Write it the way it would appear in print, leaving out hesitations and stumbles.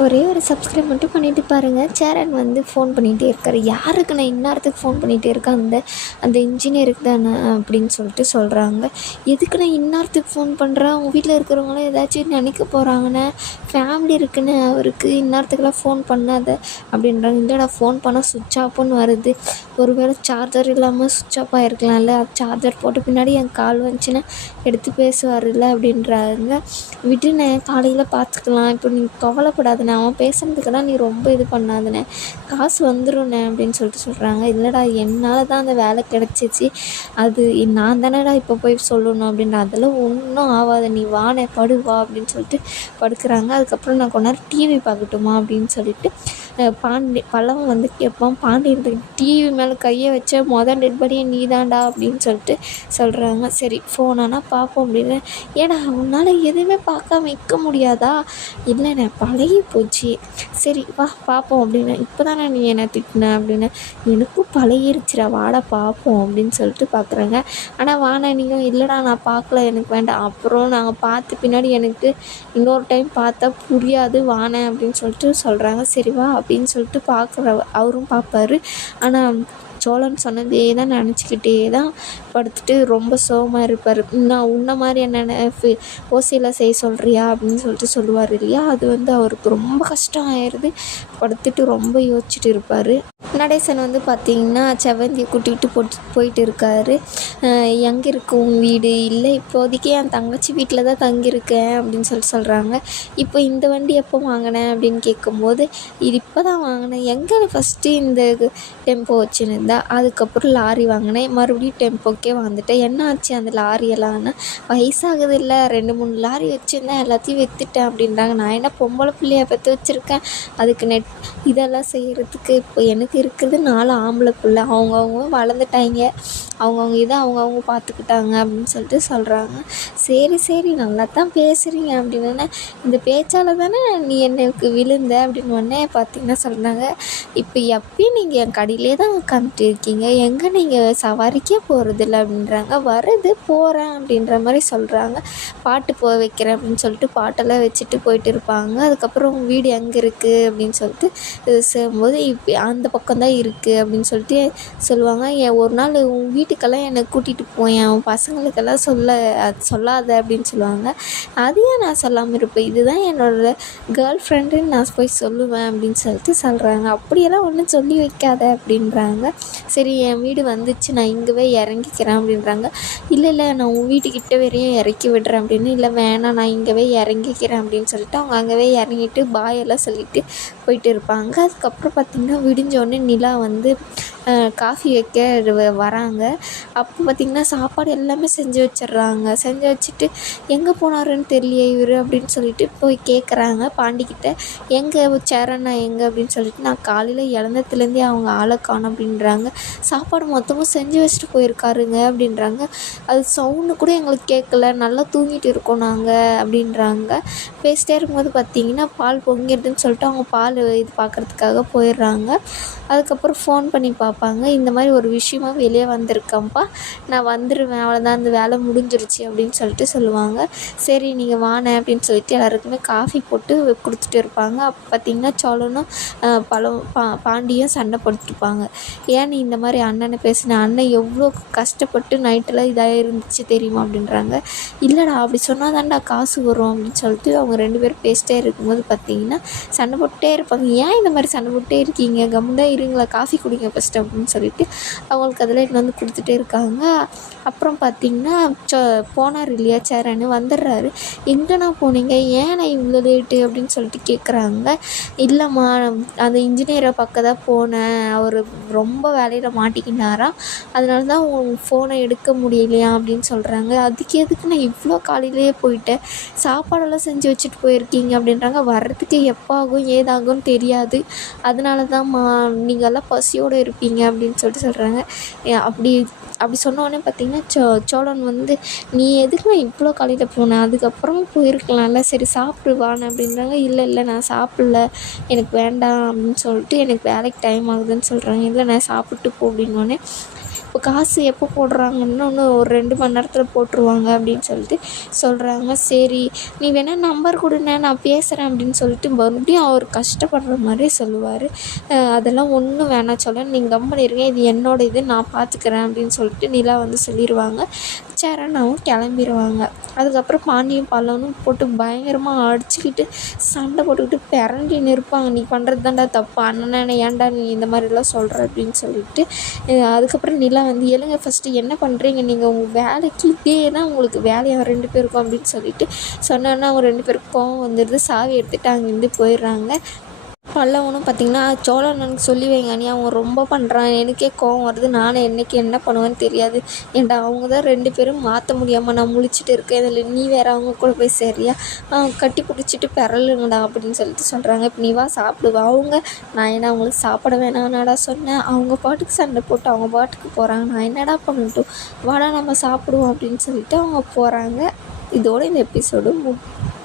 ஒரே ஒரு சப்ஸ்கிரைப் மட்டும் பண்ணிவிட்டு பாருங்கள். சேரன் வந்து ஃபோன் பண்ணிகிட்டே இருக்கார். யாருக்கு நான் இந்நேரத்துக்கு ஃபோன் பண்ணிகிட்டே இருக்கேன், அந்த இன்ஜினியருக்கு தானே அப்படின்னு சொல்லிட்டு சொல்கிறாங்க. எதுக்கு நான் இந்நேரத்துக்கு ஃபோன் பண்ணுறேன், அவங்க வீட்டில் இருக்கிறவங்களாம் ஏதாச்சும் நினைக்க போகிறாங்கண்ணே, ஃபேமிலி இருக்குன்னு அவருக்கு இந்நேரத்துக்குலாம் ஃபோன் பண்ணாத அப்படின்றாங்க. இல்லைடா, ஃபோன் பண்ணால் சுவிட்ச் ஆஃப்னு வருது, ஒரு வேளை சார்ஜர் இல்லாமல் சுவிட்ச் ஆஃப் ஆகிருக்கலாம்ல, சார்ஜர் போட்ட பின்னாடி என் கால் வந்துச்சுன்னா எடுத்து பேசுவார்ல அப்படின்றாங்க. விட்டுண்ணே, காலையில் பார்த்துக்கலாம், இப்போ நீ கவலைப்படாதுண்ணே, அவன் பேசுனதுக்கெல்லாம் நீ ரொம்ப இது பண்ணாதுண்ணே, காசு வந்துடும்ண்ணே அப்படின்னு சொல்கிறாங்க. இல்லைடா, என்னால் தான் அந்த வேலை கிடச்சிச்சு, அது நான் தானேடா இப்போ போய் சொல்லணும் அப்படின்ற, அதெல்லாம் ஒன்றும் ஆகாது, நீ வாண்ணே படுவா அப்படின்னு சொல்லிட்டு படுக்கிறாங்க. அதுக்கப்புறம் நான் கொஞ்ச நேரம் டிவி பார்க்கட்டுமா அப்படின்னு சொல்லிட்டு பல்லவன் வந்து கேட்பான். பாண்டியன் டிவி மேலே கையை வச்ச டெட் பாடியை நீ தாண்டா அப்படின்னு சொல்லிட்டு சொல்கிறாங்க. சரி ஃபோனானா பார்ப்போம் அப்படின்னு. ஏடா, உன்னால் எதுவுமே பார்க்காம வைக்க முடியாதா? இல்லைண்ணே, பழகி போச்சு, சரி வா பார்ப்போம் அப்படின்னு. இப்போ தானே நீ என்ன திட்டின அப்படின்னு. எனக்கும் பழகிருச்சுடா, வாடா பார்ப்போம் அப்படின்னு சொல்லிட்டு பார்க்குறாங்க. ஆனால் வாண்ணே நீயும். இல்லைடா, நான் பார்க்கல, எனக்கு வேண்டாம், அப்புறம் நாங்கள் பார்த்து பின்னாடி எனக்கு இன்னொரு டைம் பார்த்தா புரியாது, வாண்ணே அப்படின்னு சொல்லிட்டு சொல்கிறாங்க. சரி வா அப்படின்னு சொல்லிட்டு அவரும் பார்ப்பாரு. ஆனால் சோழன் சொன்னதே தான் நினச்சிக்கிட்டே தான் படுத்துட்டு ரொம்ப சோகமாக இருப்பார். நான் உன்ன மாதிரி என்னென்ன ஓசையில் செய்ய சொல்கிறியா அப்படின்னு சொல்லிட்டு சொல்லுவார் இல்லையா, அது வந்து அவருக்கு ரொம்ப கஷ்டம் ஆயிடுது. படுத்துட்டு ரொம்ப யோசிச்சுட்டு இருப்பார். நடேசன் வந்து பார்த்திங்கன்னா செவ்வந்தியை கூட்டிகிட்டு போயிட்டு இருக்காரு. எங்கே இருக்கு உன் வீடு? இல்லை, இப்போதைக்கு என் தங்கச்சி வீட்டில் தான் தங்கியிருக்கேன் அப்படின்னு சொல்கிறாங்க. இப்போ இந்த வண்டி எப்போ வாங்கினேன் அப்படின்னு கேட்கும்போது, இது இப்போ தான் வாங்கினேன். எங்கே ஃபஸ்ட்டு இந்த டெம்போ வச்சுன்னு இருந்தா, அதுக்கப்புறம் லாரி வாங்கினேன், மறுபடியும் டெம்போக்கே வந்துட்டேன். என்ன ஆச்சு அந்த லாரியெல்லாம்னா, வயசாகுது இல்லை, 2-3 லாரி வச்சுருந்தேன், எல்லாத்தையும் விற்றுட்டேன் அப்படின்றாங்க. நான் என்ன பொம்பளை பிள்ளையை பெற்று வச்சுருக்கேன், அதுக்கு இதெல்லாம் செய்கிறதுக்கு? இப்போ எனக்கு இருக்கிறது 4 ஆம்பளை பிள்ளை, அவங்கவுங்க வளர்ந்துட்டாங்க, அவங்கவுங்க இதை அவங்கவுங்க பார்த்துக்கிட்டாங்க அப்படின்னு சொல்லிட்டு சொல்கிறாங்க. சரி நல்லா தான் பேசுகிறீங்க அப்படின்னு. இந்த பேச்சால் தானே நீ எனக்கு விழுந்த அப்படின்னு உடனே பார்த்திங்கன்னா சொல்கிறாங்க. இப்போ எப்பயும் நீங்கள் என் கடையிலே தான் உட்காந்துட்டு இருக்கீங்க, எங்கே நீங்கள் சவாரிக்கே போகிறதில்ல அப்படின்றாங்க. வருது போகிறேன் அப்படின்ற மாதிரி சொல்கிறாங்க. பாட்டு வைக்கிறேன் அப்படின்னு சொல்லிட்டு பாட்டெல்லாம் வச்சுட்டு போயிட்டு இருப்பாங்க. அதுக்கப்புறம் உங்கள் வீடு எங்கே இருக்குது அப்படின்னு சொல்லிட்டு செய்யும்போது, இப்போ அந்த பக்கம்தான் இருக்குது அப்படின்னு சொல்லிட்டு சொல்லுவாங்க. ஒரு நாள் உன் வீட்டுக்கெல்லாம் என்னை கூட்டிகிட்டு போயேன், அவன் பசங்களுக்கெல்லாம் சொல்லாத அப்படின்னு சொல்லுவாங்க. அதையும் நான் சொல்லாமல் இருப்பேன், இதுதான் என்னோடய கேர்ள் ஃப்ரெண்டுன்னு நான் போய் சொல்லுவேன் அப்படின்னு சொல்லிட்டு சொல்கிறாங்க. அப்படியெல்லாம் ஒன்றும் சொல்லி வைக்காத அப்படின்றாங்க. சரி என் வீடு வந்துச்சு, நான் இங்கேவே இறங்கிக்கிறேன் அப்படின்றாங்க. இல்லை நான் உன் வீட்டுக்கிட்ட வரையும் இறக்கி விடுறேன் அப்படின்னு. இல்லை வேணாம், நான் இங்கேவே இறங்கிக்கிறேன் அப்படின்னு சொல்லிட்டு அவங்க அங்கேவே இறங்கிட்டு பாயெல்லாம் சொல்லிட்டு போயிட்டு இருப்பாங்க. அதுக்கப்புறம் பார்த்திங்கன்னா விடிஞ்சோடனே நிலா வந்து காஃபி வைக்க வராங்க. அப்போ பார்த்திங்கன்னா சாப்பாடு எல்லாமே செஞ்சு வச்சிடுறாங்க. செஞ்சு வச்சுட்டு எங்கே போனாருன்னு தெரியலையே இவர் அப்படின்னு சொல்லிட்டு போய் கேட்குறாங்க பாண்டிக்கிட்ட. எங்கே சேரண்ணா எங்கே அப்படின்னு சொல்லிட்டு, நான் காலையில் இழந்தத்துலேருந்தே அவங்க ஆளை காணோம் அப்படின்றாங்க. சாப்பாடு மொத்தமும் செஞ்சு வச்சுட்டு போயிருக்காருங்க அப்படின்றாங்க. அது சவுண்டு கூட எங்களுக்கு கேட்கல, நல்லா தூங்கிட்டு இருக்கோம் நாங்கள் அப்படின்றாங்க. பேசிட்டே இருக்கும்போது பார்த்திங்கன்னா பால் பொங்கிடுதுன்னு சொல்லிட்டு அவங்க பால் இது பார்க்குறதுக்காக போயிடுறாங்க. அதுக்கப்புறம் ஃபோன் பண்ணி பார்ப்பாங்க. இந்த மாதிரி ஒரு விஷயமா வெளியே வந்திருக்கேன்ப்பா, நான் வந்துடுவேன், அவ்வளோதான், அந்த வேலை முடிஞ்சிருச்சு அப்படின்னு சொல்லிட்டு சொல்லுவாங்க. சரி நீங்கள் வாண்ணே அப்படின்னு சொல்லிட்டு எல்லாருக்குமே காஃபி போட்டு கொடுத்துட்டு இருப்பாங்க. அப்போ பார்த்திங்கன்னா சோழனும் பாண்டியும் சண்டை போட்டுருப்பாங்க. ஏன் நீ இந்த மாதிரி அண்ணனை பேசின, அண்ணன் எவ்வளோ கஷ்டப்பட்டு நைட்டெல்லாம் இதாக இருந்துச்சு தெரியுமா அப்படின்றாங்க. இல்லைடா, அப்படி சொன்னால் தான்டா காசு வரும் அப்படின்னு சொல்லிட்டு அவங்க 2 பேரும் பேசிட்டே இருக்கும்போது பார்த்திங்கன்னா சண்டை போட்டே இருப்பாங்க. ஏன் இந்த மாதிரி சண்டை போட்டே இருக்கீங்க, கம்முன்னா இருங்களா, காஃபி குடிங்க ஃபஸ்ட்டு அப்படின்னு சொல்லிட்டு அவங்களுக்கு அதெல்லாம் இன்னும் வந்து கொடுத்துட்டே இருக்காங்க. அப்புறம் பார்த்திங்கன்னா போனார் இல்லையா சேரன்னு, வந்துடுறாரு. எங்கேண்ணா போனீங்க, ஏன்னா இவ்வளோ லேட்டு அப்படின்னு சொல்லிட்டு கேட்குறாங்க. இல்லைம்மா, அந்த இன்ஜினியரை பக்கம் தான் போனேன், அவர் ரொம்ப வேலையில் மாட்டிக்கினாராம், அதனால தான் உங்கள் ஃபோனை எடுக்க முடியலையா அப்படின்னு சொல்கிறாங்க. அதுக்கு எதுக்கு நான் இவ்வளோ காலையிலேயே போயிட்டேன், சாப்பாடெல்லாம் செஞ்சு வச்சுட்டு போயிருக்கீங்க அப்படின்றாங்க. வர்றதுக்கு எப்போ ஆகும் ஏதாகும்னு தெரியாது, அதனால தான்மா நீங்கள்லாம் பசியோடு இருப்பீங்க அப்படின்னு சொல்லிட்டு சொல்கிறாங்க. அப்படி சொன்னோடனே பார்த்திங்கன்னா சோழன் வந்து, நீ எதுக்கு நான் இவ்வளோ காலையில் போனேன், அதுக்கப்புறமா போயிருக்கலாம்ல, சரி சாப்பிட்டு வான்னு அப்படின்றாங்க. இல்லை நான் சாப்பிடல, எனக்கு வேண்டாம் அப்படின்னு சொல்லிட்டு, எனக்கு வேலைக்கு டைம் ஆகுதுன்னு சொல்கிறாங்க. இல்லை நான் சாப்பிட்டு போ அப்படின்னோடனே இப்போ காசு எப்போ போடுறாங்கன்னா இன்னும் ஒரு 2 மணி நேரத்தில் போட்டுருவாங்க அப்படின்னு சொல்லிட்டு சொல்கிறாங்க. சரி நீ வேணால் நம்பர் கொடுண்ணே நான் பேசுகிறேன் அப்படின்னு சொல்லிட்டு மறுபடியும் அவர் கஷ்டப்படுற மாதிரி சொல்லுவார். அதெல்லாம் ஒன்றும் வேணாம் சொல்ல, நீங்கள் கம்முனு இருங்க, இது என்னோட இது நான் பார்த்துக்கிறேன் அப்படின்னு சொல்லிட்டு நிலா வந்து சொல்லிடுவாங்க. சரணும் கிளம்பிடுவாங்க. அதுக்கப்புறம் பாண்டியும் பல்லவனும் போட்டு பயங்கரமாக அடிச்சுக்கிட்டு சண்டை போட்டுக்கிட்டு பிறண்டின்னு இருப்பாங்க. நீ பண்ணுறது தான்டா தப்பு, அண்ணனை ஏன்டா நீ இந்த மாதிரிலாம் சொல்கிற அப்படின்னு சொல்லிட்டு அதுக்கப்புறம் நிலா வந்து எழுங்க ஃபஸ்ட்டு என்ன பண்ணுறீங்க நீங்கள், உங்கள் வேலைக்கு இதே தான் உங்களுக்கு வேலையாக 2 பேருக்கும் அப்படின்னு சொல்லிட்டு சொன்னோன்னா அவங்க 2 பேருக்கும் கோவம் வந்துடுது. சாவி எடுத்துகிட்டு அங்கேருந்து போயிடுறாங்க. பல்லவனும் பார்த்திங்கன்னா சோழனுக்கு சொல்லி வைங்க, நீ அவன் ரொம்ப பண்ணுறான், எனக்கே கோவம் வருது, நானும் என்றைக்கு என்ன பண்ணுவேன்னு தெரியாது, ஏன்டா அவங்க தான் 2 பேரும் மாற்ற முடியாமல் நான் முழிச்சிட்டு இருக்கேன், இதில் நீ வேறு அவங்க கூட போய் சரியா கட்டி பிடிச்சிட்டு பெறலுங்கடா அப்படின்னு சொல்லிட்டு சொல்கிறாங்க. இப்போ நீ வா சாப்பிடுவா. அவங்க நான் என்ன அவங்களுக்கு சாப்பிட வேணாம்னாடா சொன்னேன், அவங்க பாட்டுக்கு சண்டை போட்டு அவங்க பாட்டுக்கு போகிறாங்க, நான் என்னடா பண்ணட்டும், வாடா நம்ம சாப்பிடுவோம் அப்படின்னு சொல்லிட்டு அவங்க போகிறாங்க. இதோட இந்த எபிசோடு